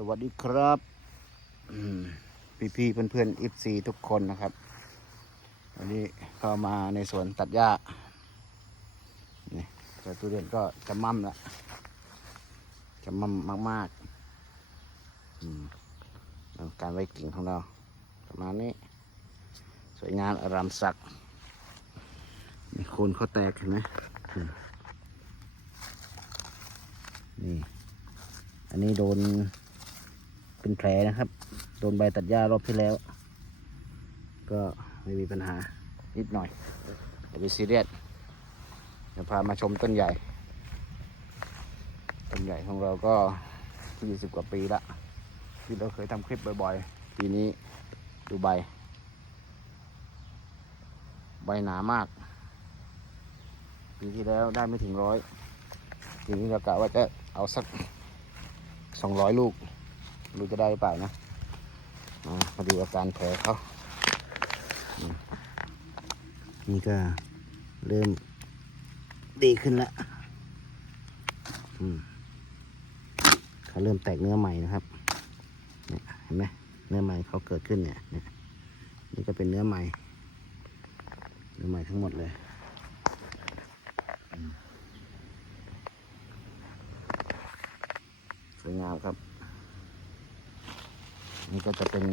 สวัสดีครับพี่พี่เพื่อนเพื่อนอิฟซีทุกคนนะครับ วันนี้เข้ามาในสวนตัดหญ้านี่แต่ทุเรียนก็จะมั่มละจะมั่มมากๆการไว้กิ่งของเรา ประมาณนี้ สวยงามอารามศักดิ์โคนเขาแตกเห็นไหมนี่ อันนี้โดน เป็นแผลนะครับ โดนใบตัดหญ้ารอบที่แล้ว ก็ไม่มีปัญหานิดหน่อยอย่าไปซีเรียสเดี๋ยวพามาชมต้นใหญ่ ต้นใหญ่ของเราก็ยี่สิบกว่าปีละที่เราเคยทำคลิปบ่อยๆ ปีนี้ดูใบ ใบหนามาก ปีที่แล้วได้ไม่ถึงร้อยปีนี้เรากะว่าจะเอาสักสองร้อยลูก รู้จะได้หรือเปล่านะ มามาดูอาการแผลเขามนี่ก็เริ่มดีขึ้นแล้วอืมเขาเริ่มแตกเนื้อใหม่นะครับเนี่ยเห็นไหมเนื้อใหม่เขาเกิดขึ้นเนี่ยเนี่ย นี่ก็เป็นเนื้อใหม่ เนื้อใหม่ทั้งหมดเลยสวยงามครับ นี่ก็จะเป็น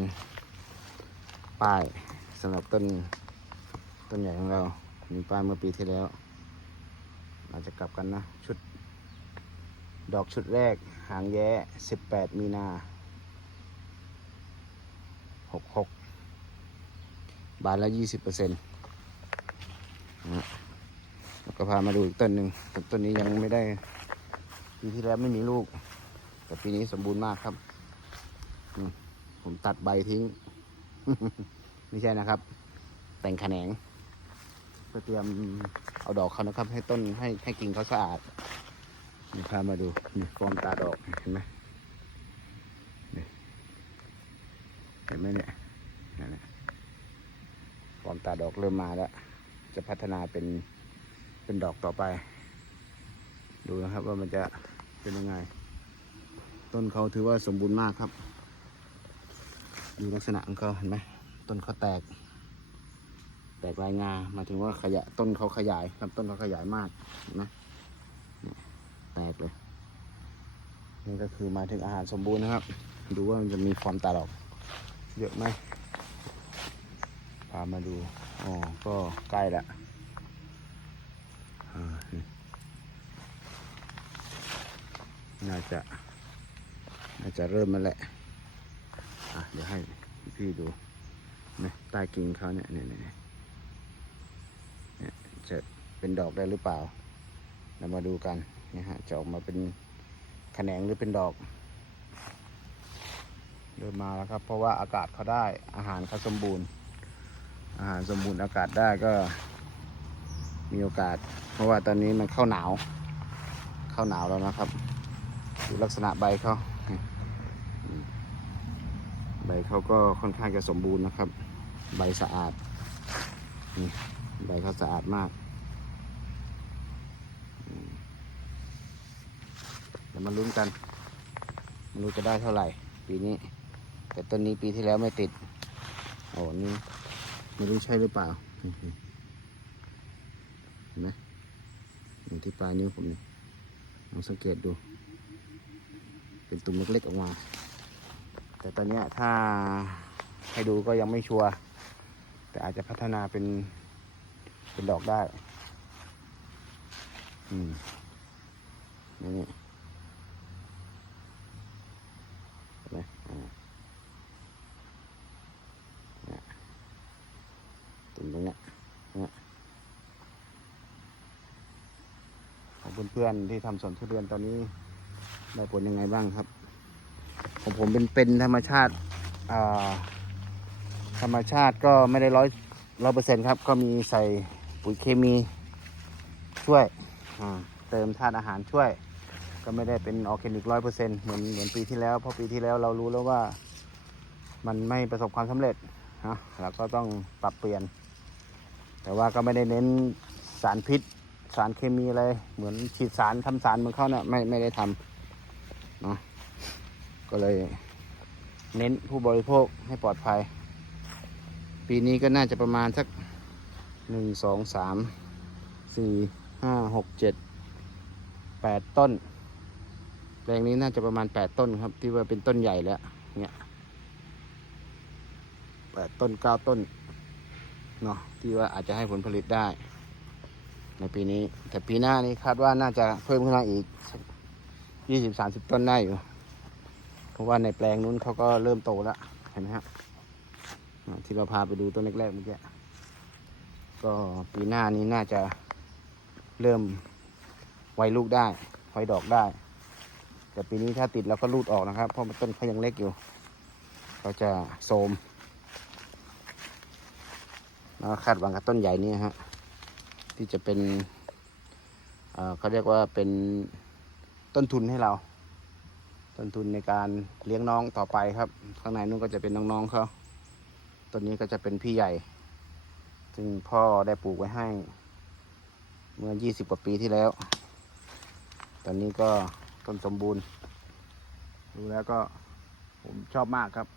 ป้ายสำหรับต้นต้นใหญ่ของเรา มีป้ายเมื่อปีที่แล้ว เราจะกลับกันนะ ชุด ดอกชุดแรกหางแย้ 18 มีนา 66 บาทละ 20%เปอร์เซ็นต์นะแล้วก็พามาดูอีกต้นหนึ่งตต้นนี้ยังไม่ได้ ปีที่แล้วไม่มีลูก แต่ปีนี้สมบูรณ์มากครับ อืม ผมตัดใบทิ้ง ไม่ใช่นะครับ แต่งแขนงเพื่อเตรียมเอาดอกเขานะครับ ให้ต้นให้ให้กิ่งเขาสะอาดนี่พามาดูนี่ฟอร์มตาดอกเห็นไหมเห็นไหมเนี่ยนั่นน่ะฟอร์มตาดอกเริ่มมาแล้ว จะพัฒนาเป็นเป็นดอกต่อไป ดูนะครับว่ามันจะเป็นยังไง ต้นเขาถือว่าสมบูรณ์มากครับ ดูลักษณะของเขาเห็นไหมต้นเขาแตก แตกลายงาหมายถึงว่าขยายต้นเขาขยายครับต้นเขาขยายมากนไหมเนี่ยแตกเลย นี่ก็คือมาถึงอาหารสมบูรณ์นะครับ ดูว่ามันจะมีความตาดอก เยอะไหมพามาดูอ๋อก็ใกล้ละน่าจะ น่าจะเริ่มมาแหละอะ เดี๋ยวให้พี่ดูนะใต้กิ่งเขาเนี่ยเนี่ยเนี่ยเนี่ยจะเป็นดอกได้หรือเปล่า เรามาดูกันนะฮะจะออกมาเป็นแขนงหรือเป็นดอกเริ่มมาแล้วครับ เพราะว่าอากาศเขาได้อาหารเขาสมบูรณ์ อาหารสมบูรณ์อากาศได้ก็มีโอกาส เพราะว่าตอนนี้มันเข้าหนาว เข้าหนาวแล้วนะครับ ดูลักษณะใบเขา ใบเขาก็ค่อนข้างจะสมบูรณ์นะครับ ใบสะอาดนี่ใบเขาสะอาดมากเดี๋ยวมาลุ้นกันไม่รู้จะได้เท่าไหร่ ปีนี้ แต่ต้นนี้ปีที่แล้วไม่ติดโอ้นี่ไม่รู้ใช่หรือเปล่าเห็นไหมอยู่ที่ปลายนิ้วผมนี่ลองสังเกตดู เป็นตุ่มเล็กๆออกมา แต่ตอนนี้ถ้าให้ดูก็ยังไม่ชัวร์แต่อาจจะพัฒนาเป็นเป็นดอกได้ อืมนี่เห็นไหมอ่าเนี่ยตุ่มตรงเนี้ยเนี่ยของเพื่อนๆที่ทำสวนทุเรียนตอนนี้ได้ผลยังไงบ้างครับ ของผมเป็นเป็นธรรมชาติธรรมชาติก็ไม่ได้ร้อยร้อยเปอร์เซ็นต์ครับ ก็มีใส่ปุ๋ยเคมีช่วยเติมธาตุอาหารช่วย ก็ไม่ได้เป็นออร์แกนิกร้อยเปอร์เซ็นต์เหมือนเหมือนปีที่แล้วเพราะปีที่แล้วเรารู้แล้วว่ามันไม่ประสบความสำเร็จนะเราก็ต้องปรับเปลี่ยน แต่ว่าก็ไม่ได้เน้นสารพิษ สารเคมีอะไรเหมือนฉีดสารทำสารเหมือนเขาเนะ่ยไม่ไม่ได้ทำเนา ก็เลย เน้นผู้บริโภคให้ปลอดภัย ปีนี้ก็น่าจะประมาณสักหนึ่งสองสามสี่ห้าหกเจ็ดแปดต้นแปลงนี้น่าจะประมาณแปดต้นครับ ที่ว่าเป็นต้นใหญ่แล้ว เนี่ยแปดต้นเก้าต้นเนาะที่ว่าอาจจะให้ผลผลิตได้ ในปีนี้ แต่ปีหน้านี้คาดว่าน่าจะเพิ่มขึ้นมาอีกยี่สิบสามสิบต้นได้อยู่ ราะว่าในแปลงนู้นเขาก็เริ่มโตแล้วเห็นไหมครับที่เราพาไปดูต้นแรกๆเมื่อกี้ก็ปีหน้านี้น่าจะเริ่มไว้ลูกได้ไว้ดอกได้ แต่ปีนี้ถ้าติดเราก็รูดออกนะครับ เพราะต้นเขายังเล็กอยู่เขาจะโทมแล้วคาดหวังกับต้นใหญ่นี้ฮะที่จะเป็นเเขาเรียกว่าเป็นต้นทุนให้เรา ต้นทุนในการเลี้ยงน้องต่อไปครับ ข้างในนู้นก็จะเป็นน้องๆเขาต้นนี้ก็จะเป็นพี่ใหญ่ ซึ่งพ่อได้ปลูกไว้ให้ เมื่อ 20 กว่าปีที่แล้ว ตอนนี้ก็ต้นสมบูรณ์ ดูแล้วก็ผมชอบมากครับ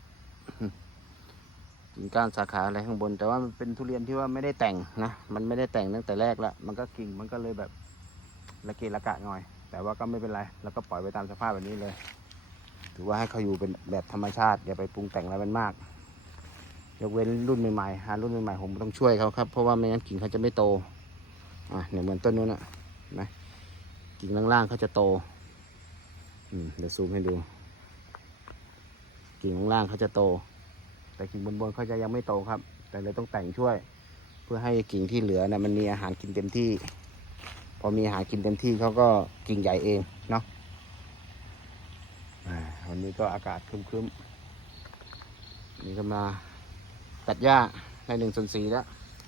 กิ่งก้านสาขาอะไรข้างบน แต่ว่ามันเป็นทุเรียนที่ว่าไม่ได้แต่งนะ มันไม่ได้แต่งตั้งแต่แรกละมันก็กิ่งมันก็เลยแบบละเกะละกะหน่อย แต่ว่าก็ไม่เป็นไร แล้วก็ปล่อยไปตามสภาพแบบนี้เลย ถือว่าให้เขาอยู่เป็นแบบธรรมชาติอย่าไปปรุงแต่งอะไรมันมาก ยกเว้นรุ่นใหม่ๆหารุ่นใหม่ๆผมต้องช่วยเขาครับเพราะว่าไม่งั้นกิ่งเขาจะไม่โตอะเนี่ยเหมือนต้นนู้นอะนไหมกิ่งล่างๆเขาจะโตอืมเดี๋ยวซูมให้ดู กิ่งล่างๆเขาจะโต แต่กิ่งบนๆเขาจะยังไม่โตครับ แต่เลยต้องแต่งช่วย เพื่อให้กิ่งที่เหลือนะมันมีอาหารกินเต็มที่ พอมีอาหารกินเต็มที่เขาก็กิ่งใหญ่เองเนาะ วันนี้ก็อากาศครึ้มๆนี่ก็มาตัดหญ้าในหนึ่งส่วนสี่แล้ว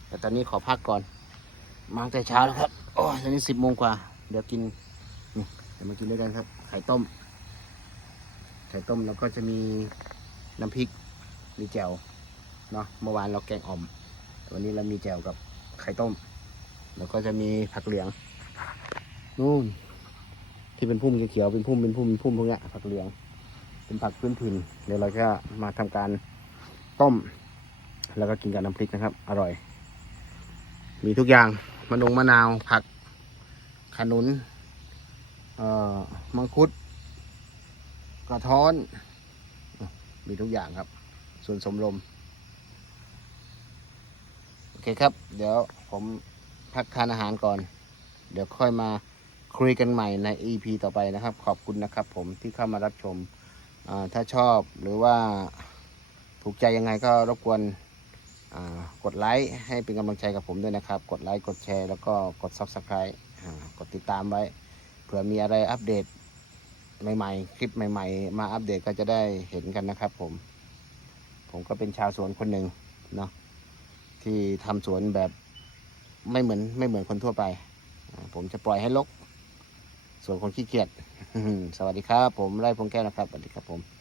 แต่ตอนนี้ขอพักก่อนมาตั้งแต่เช้าแล้วครับ โอ้ตอนนี้สิบโมงกว่า เดี๋ยวกินนี่เดี๋ยวมากินด้วยกันครับ ไข่ต้ม ไข่ต้มแล้วก็จะมีน้ำพริก มีแจ่ว เนาะ เมื่อวานเราแกงอ่อม วันนี้เรามีแจ่วกับไข่ต้ม แล้วก็จะมีผักเหลียงนู่น ที่เป็นพุ่มเขียวๆ เป็นพุ่ม เป็นพุ่ม เป็นพุ่มพวกนี้ผักเหลียง เป็นผักพื้นถิ่นเดี๋ยวเราจะมาทำการต้ม แล้วก็กินกับน้ำพริกนะครับ อร่อย มีทุกอย่างมะนงมะนาว ผักขนุนมังคุด กระท้อน มีทุกอย่างครับ ส่วนสมลม โอเคครับ เดี๋ยวผมพักทานอาหารก่อน เดี๋ยวค่อยมาคุยกันใหม่ใน EP ต่อไปนะครับ ขอบคุณนะครับผมที่เข้ามารับชม ถ้าชอบหรือว่าถูกใจยังไงก็รบกวนกดไลค์ให้เป็นกำลังใจกับผมด้วยนะครับ กดไลค์กดแชร์แล้วก็กด Subscribe กดติดตามไว้ เผื่อมีอะไรอัปเดตใหม่ๆ คลิปใหม่ ๆ มาอัปเดตก็จะได้เห็นกันนะครับผม ผมก็เป็นชาวสวนคนหนึ่งเนาะที่ทำสวนแบบไม่เหมือนไม่เหมือนคนทั่วไป ผมจะปล่อยให้ลก ส่วนคนขี้เกียจสวัสดีครับ ผมไร่พงแก้วนะครับสวัสดีครับผม